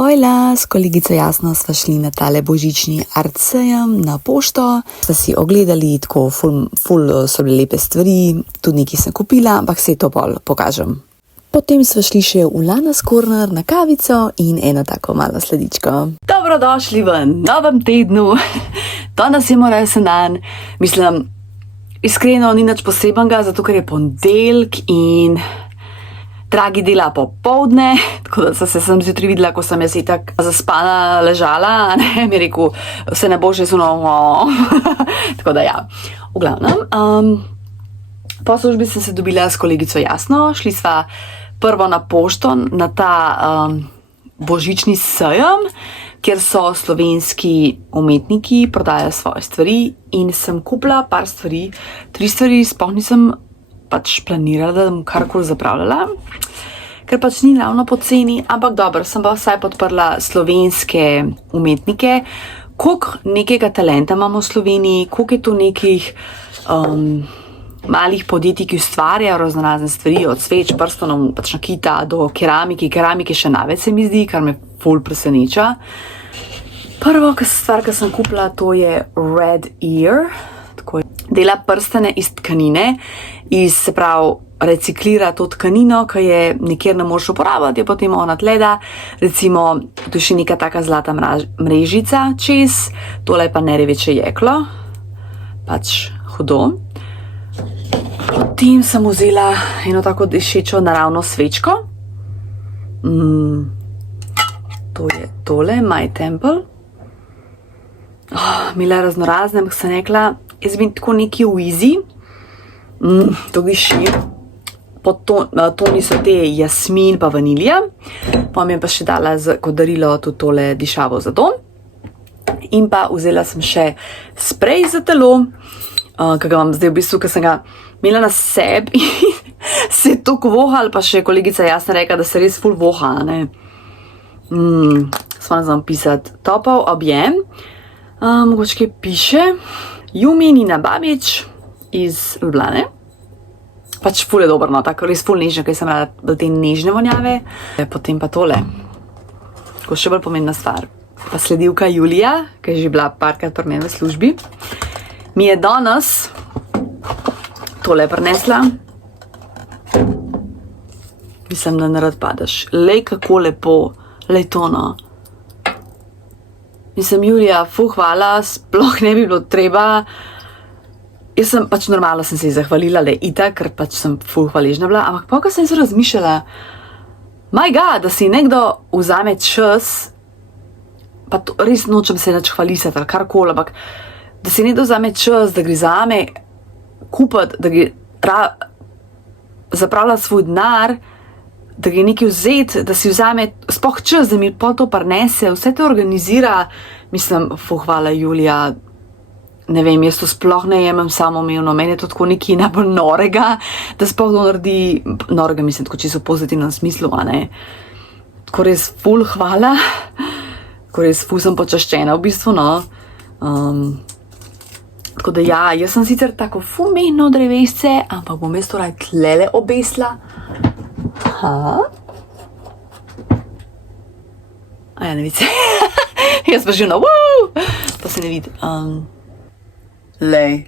Ojla, s kolegico Jasno sva šli na tale božični art sejem na pošto. Sva si ogledali, tako ful so bile lepe stvari, tudi nekaj sem kupila, ampak se to pol pokažem. Potem sva šli še v Lana's Corner na kavico in eno tako malo sladičko. Dobrodošli v novem tednu. Danes je moj rojstni dan. Mislim, iskreno ni nič posebenega, zato ker je ponedeljek in Dragi dela popoldne, tako da sem se zjutraj videla, ko sem jaz itak zaspana ležala, mi je rekel, vse ne bo že zuno, tako da ja. V glavnem, po službi sem se dobila s kolegico Jasno, šli sva prvo na pošto, na ta božični sejem, kjer so slovenski umetniki, prodajajo svoje stvari in sem kupila par stvari, 3 stvari, sploh nisem pač planirala, da bom karkoli zapravljala, ker pač ni ravno poceni, ampak dobro, sem pa vsaj podprla slovenske umetnike, koliko nekega talenta imamo v Sloveniji, koliko je tu nekih malih podjetij, ki ustvarjajo raznorazne stvari, od sveč, prstonov, pač nakita, do keramike še največ se mi zdi, kar me ful preseneča. Prvo stvar, ki sem kupila, to je Red Ear, dela prstane iz tkanine, se pravi, reciklira to tkanino, ki je nikjer ne moreš uporabiti, je potem ona tleda, recimo, tu je še neka taka zlata mrežica čez, tole je pa nerjeveče jeklo, pač hudo. Potem sem vzela eno tako dišečo naravno svečko, to je tole, My Temple, imela raznorazne, ampak sem rekla, jaz bi tako neki Wheezy, to diši, toni so te jasmin pa vanilija, pa mi je pa še dala kot darilo tudi tole dišavo za dom in pa vzela sem še sprej za telo, ki ga imam zdaj v bistvu, ker sem ga imela na sebi in se je toliko vohal, pa še kolegica Jasna rekla, da se res ful voha, ne. Sva ne znam pisati, topel objem, mogoče kaj piše, Jumi Nina Babič iz Ljubljane. Pač ful je dobro, no, tako res ful nežno, ker sem rada te nežne vonjave. Potem pa tole, ko še bolj pomembna stvar. Pa sledilka Julija, ki je že bila parkrat pri meni v službi, mi je danes tole prinesla. Mislim, da ne rad padeš. Lej, kako lepo, lej to, no. Mislim, Julija, ful hvala, sploh ne bi bilo treba. Jaz sem pač normalno sem se ji zahvalila, le itak, ker pač sem ful hvaležna bila, ampak pa, ko sem se razmišljala, my God, da si nekdo vzame čas, pa to, res nočem se nič hvalisati ali karkoli, ampak da si nekdo vzame čas, da gre zame kupiti, da gre zapravljati svoj denar, da gre nekaj vzeti, da si vzame sploh čas, da mi pol to prinese, vse to organizira, mislim, ful hvala Julija. Ne vem, jaz to sploh ne jemem samoumevno, meni je to tako nekaj najbolj norega, da sploh to naredi, norega mislim, tako čisto v pozitivnem smislu, a ne. Tako res ful hvala, tako res ful sem počaščena v bistvu, no. Tako da ja, jaz sem sicer tako ful mehno drevesce, ampak bom jaz to raj tlele obesla. Ja, ne vidi se. Jaz pa že to se ne vidi. Lej.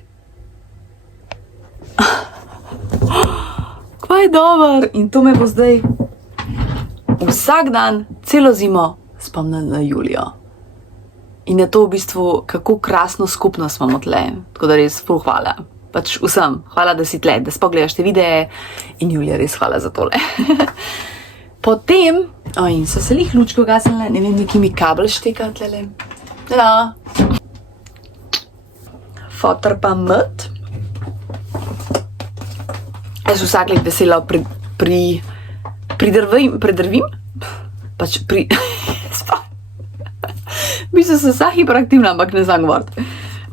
Kva je dober. In to me bo zdaj vsak dan, celo zimo spomnil na Julijo. In je to v bistvu, kako krasno skupnost imamo tle. Tako da res ful hvala. Pač vsem, hvala, da si tle, da spogledaš te videe in Julija, res hvala za tole. Potem, in so se lih lučko gasile, ne vem, neki mi kabel šteka tlele. Da. Fotor pa mrt. Jaz vsak let veselo pridrvim, pač mislim, sem vsa hiperaktivna, ampak ne znam govoriti.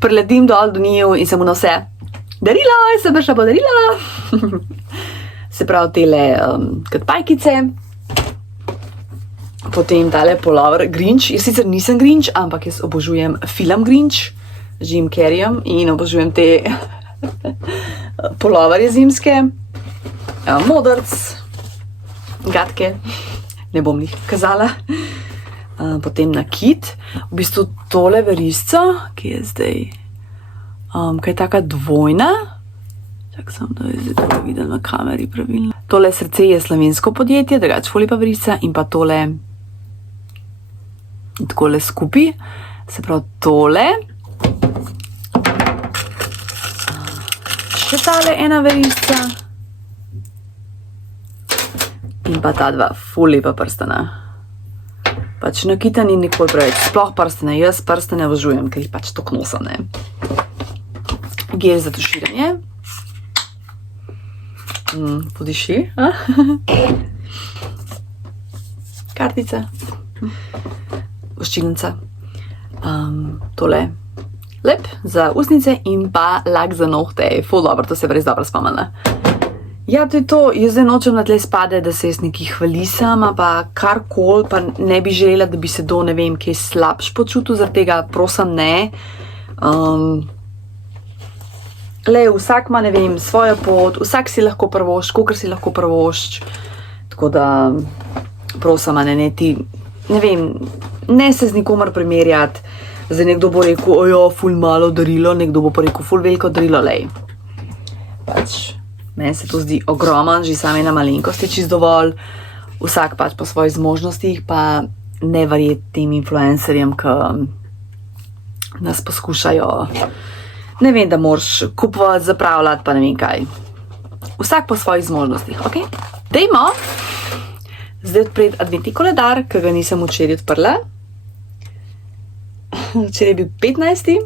Priletim dol do njiju in sem mu na vse darila, jaz sem prišla po darila. Se pravi, tele kot pajkice. Potem tale polover Grinch. Jaz sicer nisem Grinch, ampak jaz obožujem film Grinch z Jim Carreyjem in obožujem te poloverje zimske, modrc, gatke, ne bom jih kazala. potem nakit. V bistvu tole verisco, ki je zdaj, kaj je taka dvojna. Čak sem, da je zdaj tole videl na kameri pravilno. Tole srce je slovensko podjetje, drugače ful lepa verica in pa tole takole skupaj. Se pravi tole. Še tale ena verica. In pa ta dva ful lepa prstana. Pač nakita ni nikoli preveč, sploh prstane. Jaz prstane obožujem, ker jih pač toliko nosim, ne. Gel za tuširanje. Podiši. Kartica. Voščilnica. Tole lep za usnice in pa lak za nohte. Ful dobro, to se je res dobro spomnila. Ja, to je to. Jaz zdaj nočem na tle spade, da se jaz nekaj hvalisam, pa karkoli, pa ne bi želela, da bi se do, ne vem, kaj slabš počutil, zaradi tega prosim ne. Vsak ima, ne vem, svojo pot, vsak si lahko prvošč, kolikor si lahko prvošč. Tako da, prosim, ne ti, ne vem, ne se z nikomer primerjati. Zdaj nekdo bo rekel, ojo, ful malo darilo, nekdo bo pa rekel, ful veliko darilo, Pač, meni se to zdi ogroman, že same na malenkost je čisto dovolj. Vsak pač po svojih zmožnostih, pa ne verjeti tem influencerjem, ki nas poskušajo, ne vem, da moraš kupovati, zapravljati, pa ne vem kaj. Vsak po svojih zmožnostih, ok? Dajmo zdaj odpreti adventni koledar, ki ga nisem včeraj odprla. Včeraj je bil 15.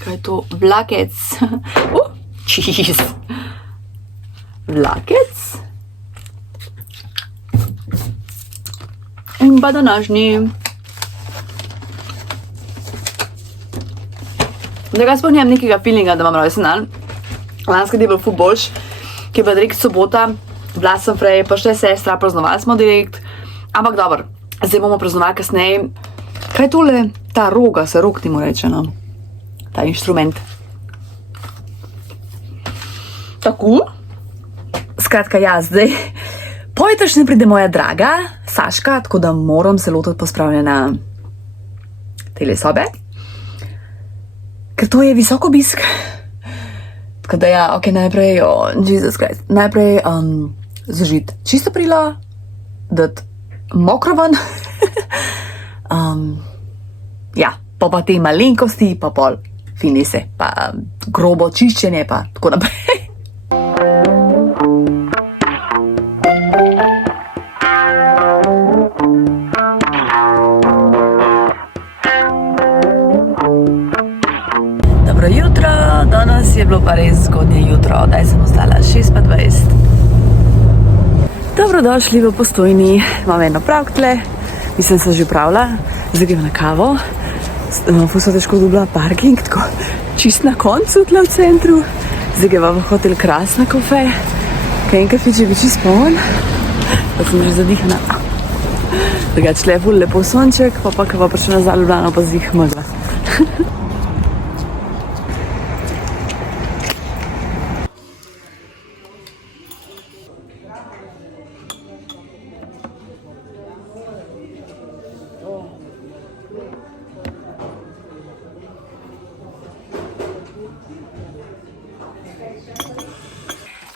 Kaj je to? Vlakec. Cheese. Vlakec. In pa današnji. Zdaj sploh nimam nekega feelinga, da imam rojsten dan. Lanski del je bil ful boljš, ki je bila direkt sobota, bila sem prej, pa še sestra, praznovali smo direkt. Ampak dobro, zdaj bomo praznovali kasneje. Kaj je tole? Ta roga, se rog temu reče, no. Ta inštrument. Tako. Skratka, ja, zdaj. Pojutrišnje pride moja draga Saška, tako da moram se lotiti pospravljanja tele sobe. Ker to je visok obisk. Tako da ja, ok, najprej, Jesus Christ, najprej zažiti čisto perilo, dati mokro ven. Ja, pa te malenkosti, pa pol finese, pa grobo čiščenje, pa tako naprej. Dobro jutro, danes je bilo pa res zgodnje jutro, daj sem ostala 6:20. Dobrodošli v Postojni, imam eno pravktle, mislim, se že upravila, zdaj grem na kavo. Ful so težko dobila parking, tako čist na koncu tle v centru. Zdaj greva v hotel Krasna kafe, kaj enkrat je bil čist poln, pa sem že zadihana. Drugače tle je ful lepo sonček, pa ko pa prišla nazaj v Ljubljano, pa zdih megla.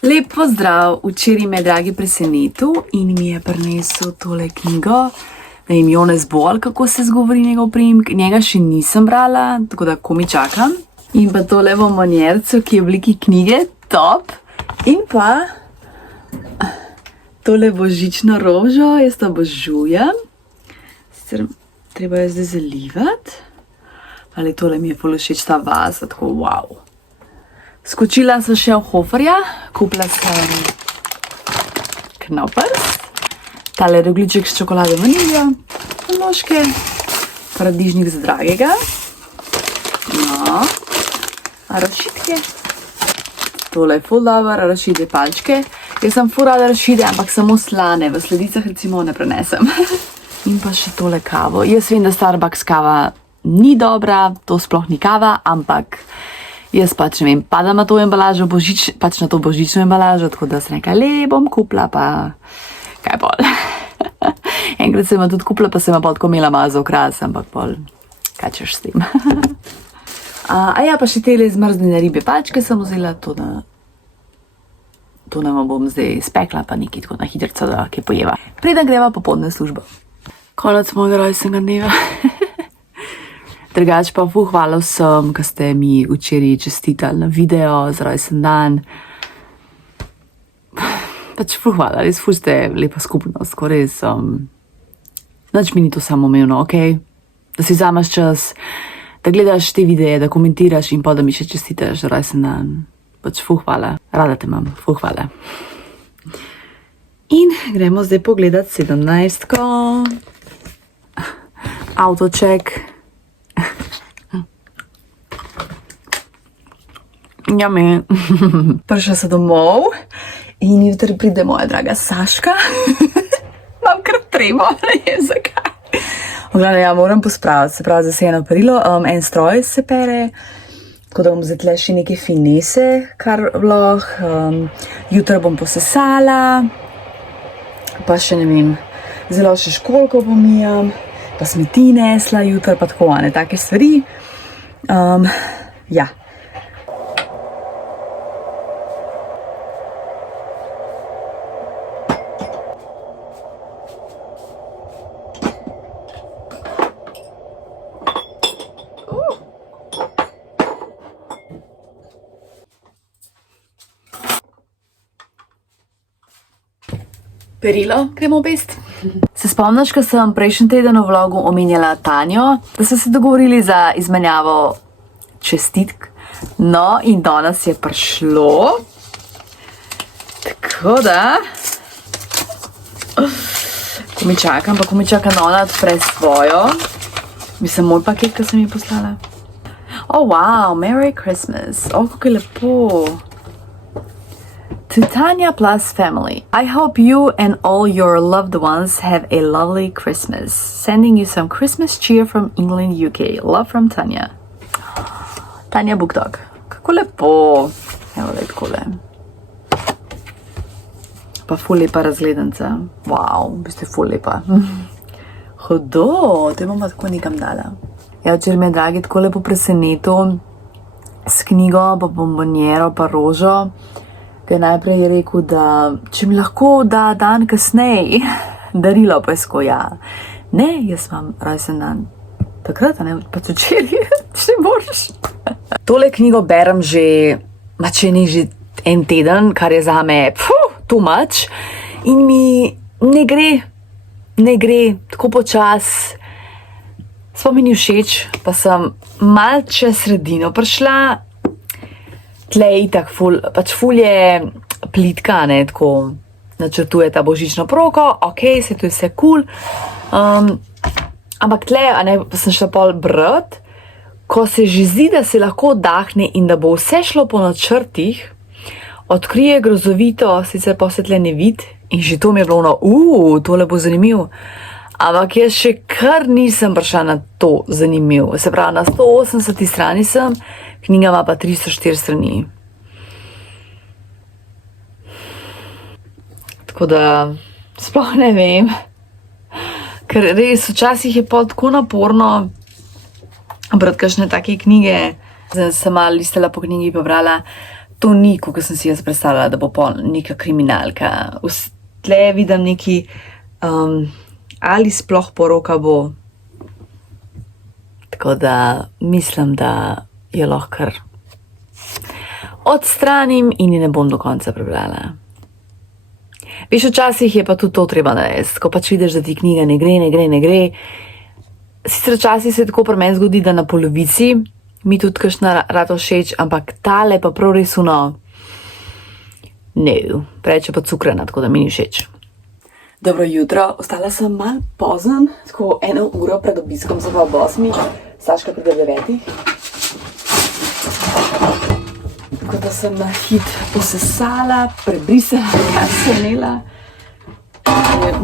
Lep pozdrav, včeraj me je dragi presenetil in mi je prinesel tole knjigo, da jim Jonas Bol, kako se zgovori njegov priimek. Njega še nisem brala, tako da komi čakam. In pa tole bombonjerco, ki je v obliki knjige, top. In pa tole božično rožo, jaz to obožujem. Sicer treba je zdaj zalivati. Ali tole mi je ful všeč ta vaza, tako wow. Skočila sem še v Hoferja, kupila sem knopers, tale rogliček s čokolado vaniljo, ložke, paradižnik za dragega, no, arašidke, tole je ful dober, arašide palčke. Jaz sem ful rada arašide, ampak samo slane, v sladicah recimo ne prenesem. In pa še tole kavo. Jaz vem, da Starbucks kava ni dobra, to sploh ni kava, ampak Jaz pač ne vem, padam na to embalažo, pač na to božično embalažo, tako da sem rekla, bom kupila, pa kaj pol. Enkrat sem tudi kupila, pa sem pa tako imela mazo okras, ampak pol, kaj češ s tem. A ja, pa še tele zmrznjene ribe pačke sem vzela, to nam bom zdaj spekla, pa nekaj tako na hitrco, da kaj pojeva. Preden greva popoldne službo. Konec mojega rojstnega dneva. Drugač pa hvala vsem, ki ste mi včeraj čestitali na video za rojsten dan. Pač hvala, res ste lepa skupnost, ko res. Nič mi ni to samoumevno, ok? Da si vzameš čas, da gledaš te videe, da komentiraš in pa da mi še čestitaš za rojsten dan. Pač hvala, rada te imam, hvala. In gremo zdaj pogledat 17-ko. Autoček. Jame. Prišla sem domov in jutri pride moja draga Saška. Imam kar tremo, ne vem zakaj. Glavno, ja, moram pospraviti, se pravi, zasejeno perilo, en stroj se pere, tako da bom zdaj tle še neke finese, kar lahko. Jutri bom posesala, pa še ne vem, zelo še školjko pomijam, pa smeti nesla jutri, pa tako, ne, take stvari. Ja. Perilo gremo obest. Se spomniš, ko sem prejšnji teden v vlogu omenjala Tanjo, da so se dogovorili za izmenjavo čestitk? No, in danes je prišlo. Tako da... Ko mi čakam, ona odpre svojo. Mislim, moj paket, ki sem ji poslala. Oh, wow, Merry Christmas. Oh, kako je lepo. To Tanya Plus family, I hope you and all your loved ones have a lovely Christmas. Sending you some Christmas cheer from England, UK. Love from Tanya. Tanya Bookdog. Kako lepo. Evo da je takole. Pa ful lepa razgledanca. Wow, v bistvu ful lepa. Hudo, te bom pa tako nekam dala. Ja, včeraj me je dragi tako lepo presenetil s knjigo, pa bombonjero, pa rožo. Kaj najprej je rekel, da če mi lahko da dan kasneje darilo, pa je sko, ja. Ne, jaz imam rojsten dan. Takrat, ne, pa včeraj, če ne boš. Tole knjigo berem že, če ni že en teden, kar je zame too much. In mi ne gre, tako počas. Sploh mi ni všeč, pa sem mal čez sredino prišla. Tle je itak ful je plitka, ne, tako načrtuje ta božično proko, ok, se to je vse cool. Ampak tle, ne, pa sem šla pol brat, ko se že zdi, da se lahko oddahne in da bo vse šlo po načrtih, odkrije grozovito, sicer pa se tle ne vid, in že to mi je bilo tole bo zanimiv. Ampak jaz še kar nisem prišla na to zanimiv. Se pravi, na 180 strani sem, knjiga ima pa 304 strani. Tako da, sploh ne vem. Ker res, včasih je pa tako naporno brati kakšne take knjige. Zdaj sem malo listala po knjigi pa brala, to ni, kot sem si jaz predstavljala, da bo pa neka kriminalka. Tle vidim neki... ali sploh poroka bo. Tako da mislim, da jo lahko kar odstranim in ne bom do konca prebrala. Veš, včasih je pa tudi to treba narediti, ko pač vidiš, da ti knjiga ne gre. Sicer včasih se tako pri meni zgodi, da na polovici mi tudi kakšna rado všeč, ampak tale pa prav res preveč je pa cukrena, tako da mi ni všeč. Dobro jutro, ostala sem malo pozno, tako 1 uro pred obiskom za ob 8. Saška pride 9. Tako da sem na hit posesala, prebrisala, kar sem imela.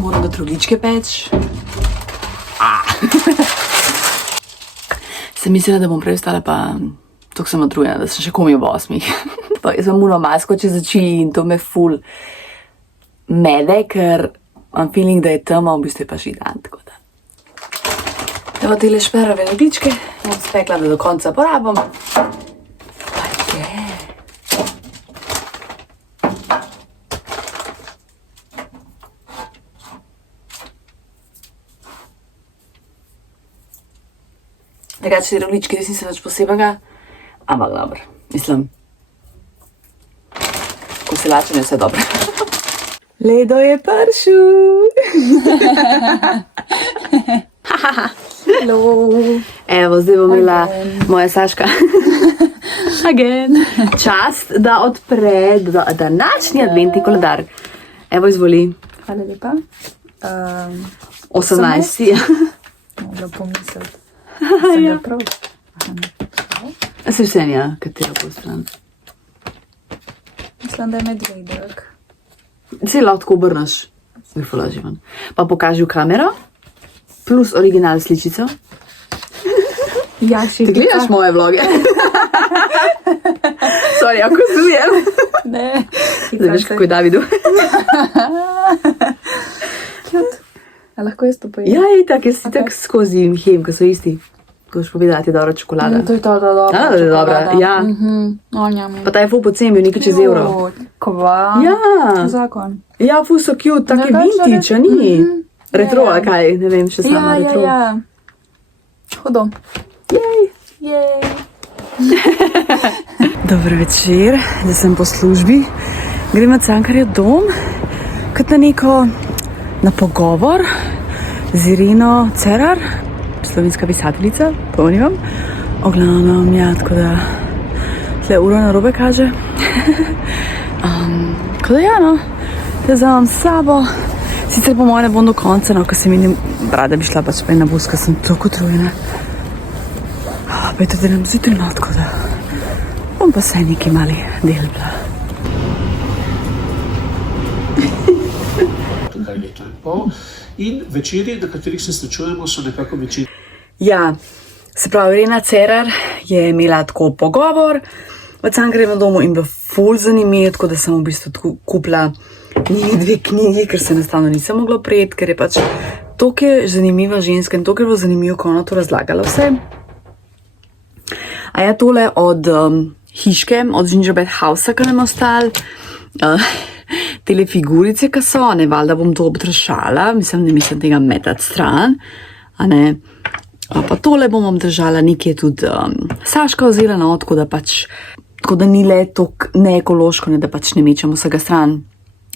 Moram do trugličke peč. Sem mislila, da bom prej ostala pa Tako sem utrujena, da sem še komaj ob 8. Pa jaz imam uno masko čez oči in to me ful mede, ker imam feeling, da je tema, v bistvu je pa že dan, tako da. Evo tele šperove ledvičke, bom spekla, da do konca porabim. Drugače, te rogličke res nisem več posebnega, ampak dobro, mislim, ko se lačem, je vse dobro. Ledo je pršel. Hello. Evo, zdaj bom imela moja Saška. Again. Čast, da odpre današnji adventni koledar. Evo, izvoli. Hvala lepa. 18. Mogla pomisliti. Ja. Prav. Se vsenja, katero bo stran. Mislim, da je medvedek. Se lahko obrnaš. Mi fulaži ven. Pa pokaži v kamero. Plus original sličico. Ja, še Ti gledaš moje vloge? Sorry, ako zujem. Ne. Zdaj veš, kako je Davidu. A lahko jaz to pojem? Ja, itak, jaz si tak skozi hem, ko so isti. Ko boš povedati, da je dobra čokolada. To je to, da je dobra. Da je dobra, ja. Pa ta je ful pocen bil, nekaj čez evro. Kva? Ja. Zakon. Ja, ful so cute, taki vintage, a ni? Retro, ali kaj, ne vem, še sama retro. Ja. Hudo. Jej. Jej. Dober večer, zdaj sem po službi. Grem na Cankarjev dom, kot na pogovor z Irino Cerar, slovenska pisateljica, pomnim. Oglavnom, ja, tako da tle ura na robe kaže. Tako da ja, no, te vzamem s sabo. Sicer po moje ne bom do konca, no, ko se mi ne rada bi šla pač na bus, ker sem tako utrujena. Pa je to delam zjutraj, no, tako da bom pa saj nekaj mali del bila. Leto in pol. In večeri, na katerih se srečujemo, so nekako večeri. Ja, se pravi, Irina Cerar je imela tako pogovor v Cankarjevem domu in bilo ful zanimivo, tako da sem v bistvu kupila njih 2 knjigi, ker se enostavno nisem mogla prijeti, ker je pač toliko je zanimiva ženska in toliko je bilo zanimivo, ko ona to razlagala vse. A ja, tole od hiške, od Gingerbread Housea, ki nam je ostal, tele figurice, ki so, ne, valjda bom to obdržala, ne mislim tega metati stran, a ne. Pa tole bom obdržala, nekaj tudi Saška vzela, no, tako da pač, tako da ni le toliko neekološko, ne, da pač ne mečem vsega stran.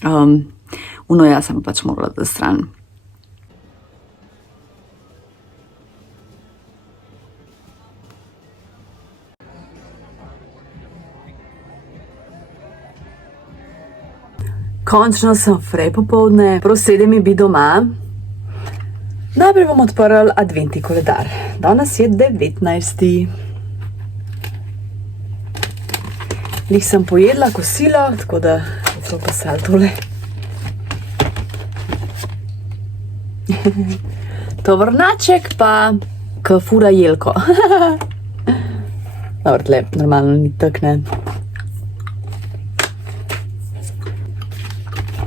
Jaz sem pač morala da stran. Končno sem frej popoldne, prav 7 je bi doma. Najprej bom odprl adventni koledar. Danes je 19. Lih sem pojedla kosilo, tako da je to pasal tole. Tovornaček pa k fura jelko. Dobro, tle, normalno ni tak, ne.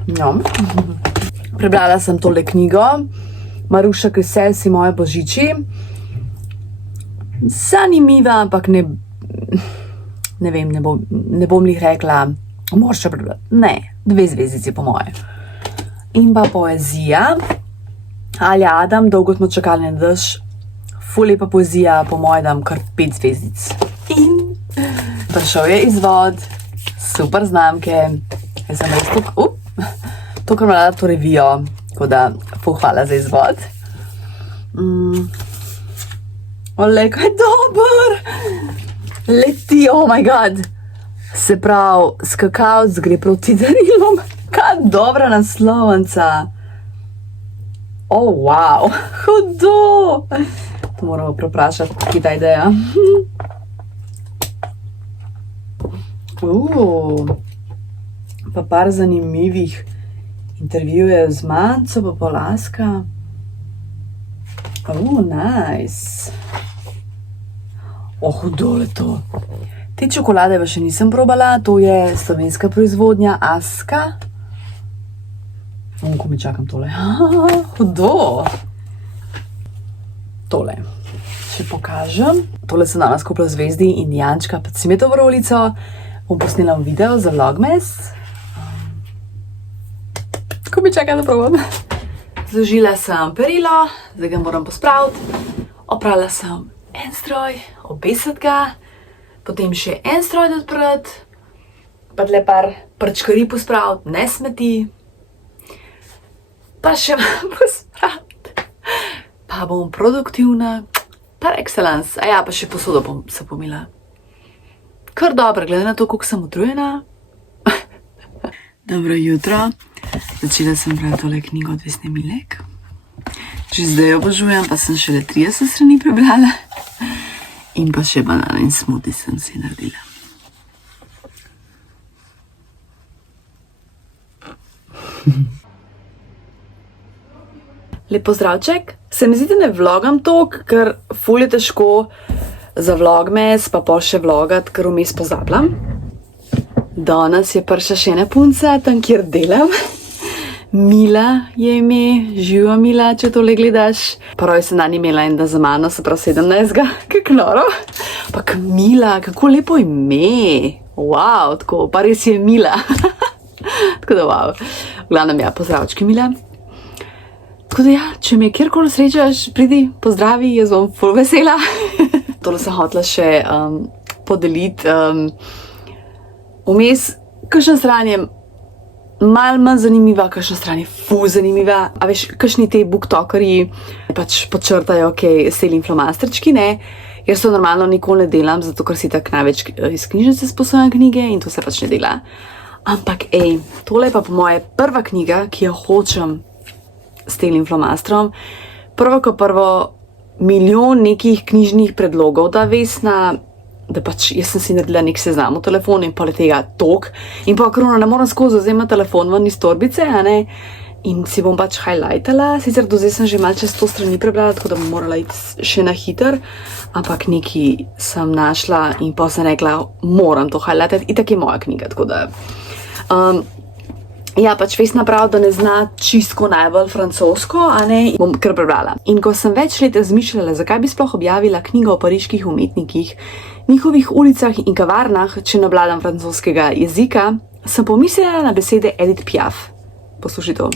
Ja. Prebrala sem tole knjigo, Maruša Krisel si moje božiči. Zanimiva, ampak ne vem, ne bom lih rekla, moraš še prebrati. Ne, 2 zvezdici po moje. In pa poezija. Alja Adam, Dolgo smo čakali na dež. Ful lepa poezija, po moje dam kar 5 zvezdic. In prišel je izvod, super znamke. Jaz sem res to, kar imela to revijo, tako da pohvala za izvod. Olej, kaj dober! Leti, oh my god! Se pravi, skakavc gre proti darilom. Kaj dobra naslovnica! Oh, wow! Hudo! To moramo preprašati, kje ta ideja. Pa par zanimivih intervjujev z Manco, pa Polaska. Nice. Hudo je to. Te čokolade pa še nisem probala, to je slovenska proizvodnja Aska. Ko mi čakam tole. Hudo. Tole. Še pokažem. Tole sem danes kupila Zvezdi in Jančka pod cimetovo rolico. Bom posnela video za vlogmas. Ko mi čakam, da probam. Zložila sem perilo, zdaj ga moram pospraviti. Oprala sem en stroj, obesiti ga, potem še en stroj odprati, pa tle par prčkari pospraviti, ne smeti, pa še pospraviti, pa bom produktivna, par excellence, a ja, pa še posodo bom se pomila. Kar dobro, glede na to, koliko sem utrujena. Dobro jutro, začela sem brati tole knjigo od Vesne Milek. Že zdaj jo obožujem, pa sem šele 30 strani prebrala. In pa še banana in smoothie sem si naredila. Lep pozdravček. Se mi zdi, da ne vlogam toliko, ker ful je težko za vlogmas, pa pol še vlogat, ker vmes pozabljam. Danes je prišla še ena punca, tam kjer delam. Mila je ime, živa Mila, če tole gledaš. Prav sem dan imela in da za mano, se prav 17. Kako noro. Pa Mila, kako lepo ime. Wow, tako, pa res je Mila. Tako da wow. V glavnem ja, pozdravčki Mila. Tako da ja, če me kjerkoli srečaš, pridi, pozdravi, jaz bom ful vesela. Tole sem hotela še podeliti. Vmes, kakšna stran je malo manj zanimiva, kakšna stran je ful zanimiva. A veš, kakšni te booktokerji pač počrtajo, sailing flomasterčki, ne? Jaz to normalno nikoli ne delam, zato ker si tak največ iz knjižnice sposojam knjige in to se pač ne dela. Ampak tole je pa po moje prva knjiga, ki jo hočem s sailing flomastrom. Prvo ko prvo milijon nekih knjižnih predlogov da Vesna, da pač jaz sem si naredila nek seznam v telefonu in poleg tega tok. In pa ker ne moram skozi vzemati telefon ven iz torbice, a ne? In si bom pač highlightala. Sicer do zdaj sem že malce 100 strani prebrala, tako da bom morala iti še na hiter. Ampak nekaj sem našla in pa sem rekla, moram to highlightati. Itak je moja knjiga, tako da... Ja, pač Vesna prav, da ne zna čisto najbolj francosko, a ne, bom kar prebrala. In ko sem več let razmišljala, zakaj bi sploh objavila knjigo o pariških umetnikih, njihovih ulicah in kavarnah, če ne obvladam francoskega jezika, sem pomislila na besede Edith Piaf. Poslušaj to.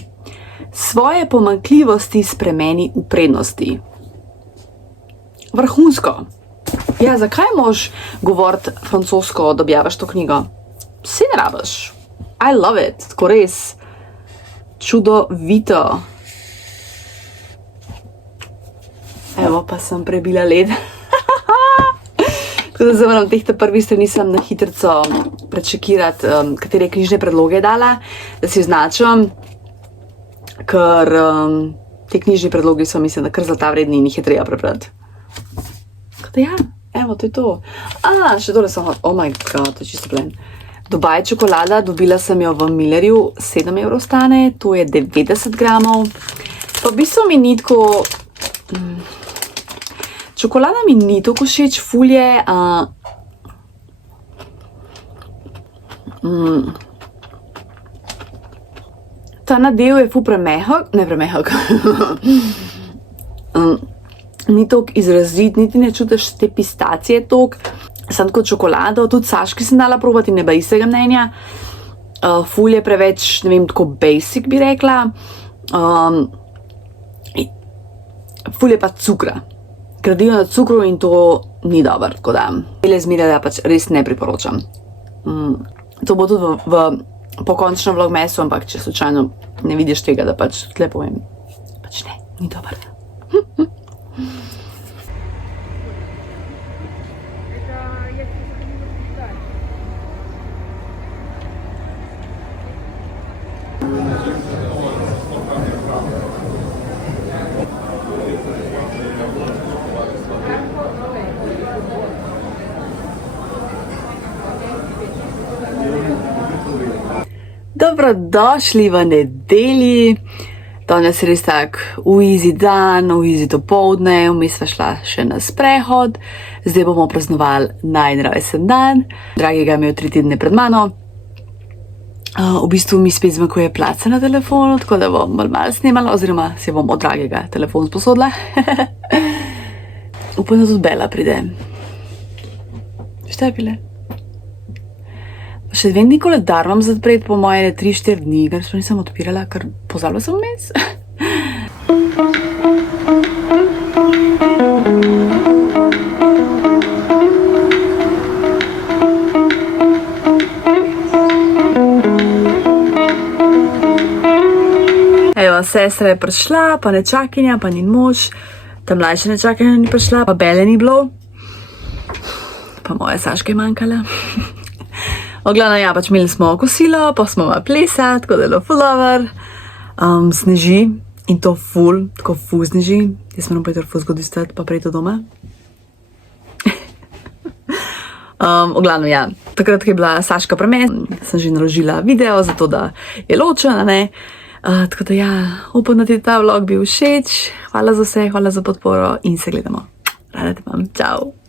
Svoje pomanjkljivosti spremeni v prednosti. Vrhunsko. Ja, zakaj moraš govoriti francosko, da objavaš to knjigo? Si ne rabiš. I love it, tako res. Čudovito. Evo, pa sem prebila led. Tako da zdaj moram teh prvih strani sem na hitrico prečekirati, katere knjižne predloge je dala, da si označim, ker te knjižni predlogi so, mislim, da kar zlata vredni in jih je treba prebrati. Tako da ja, evo, to je to. Še tole sem, oh my god, to je čisto plen. Dubai čokolada, dobila sem jo v Millerju, 7 evrov stane, to je 90 gramov. Pa v bistvu mi ni tako... Čokolada mi ni tako všeč, ful je... Ta nadev je ful premehak, ne premehak. Ni toliko izrazit, niti ne čutiš te pistacije toliko. Sem tako čokolado, tudi Saški sem dala probati in ne ba istega mnenja. Ful je preveč, ne vem, tako basic bi rekla. Ful je pa cukra. Gradijo na cukru in to ni dobro, tako da. Tele zmire, da pač res ne priporočam. To bo tudi po končnem vlogmasu, ampak če slučajno ne vidiš tega, da pač tle povem. Pač ne, ni dobro. Dobrodošli v nedelji. Danes je res tak easy dan, easy dopoldne, vmes sva šla še na sprehod, zdaj bomo praznovali najin rojsten dan. Dragega je imel 3 tedne pred mano. V bistvu mi spet zmanjkuje placa na telefonu, tako da bom malo snemala, oziroma si bom od dragega telefon sposodila. Upam, da tudi Bela pride. Šta je bile? Še 2 dni koledar imam zapreti, po moje 3-4 dni, ker še nisem odpirala, ker pozabila sem vmes. Evo, sestra je prišla, pa nečakinja, pa njen mož, ta mlajša nečakinja ni prišla, pa Bele ni bilo, pa moja Saška je manjkala. Oglavno, ja, pač imeli smo kosilo, pa smo malo plesati, tako da je bilo ful dobro. Sneži in to ful, tako ful sneži. Jaz moram pa ful zgodaj stati, pa prejti doma. Oglavno, ja, takrat, ko je bila Saška pri meni, sem že naložila video, zato da je ločena, ne. Tako da ja, upam, da ti je ta vlog bil všeč. Hvala za vse, hvala za podporo in se gledamo. Rada te imam, čau.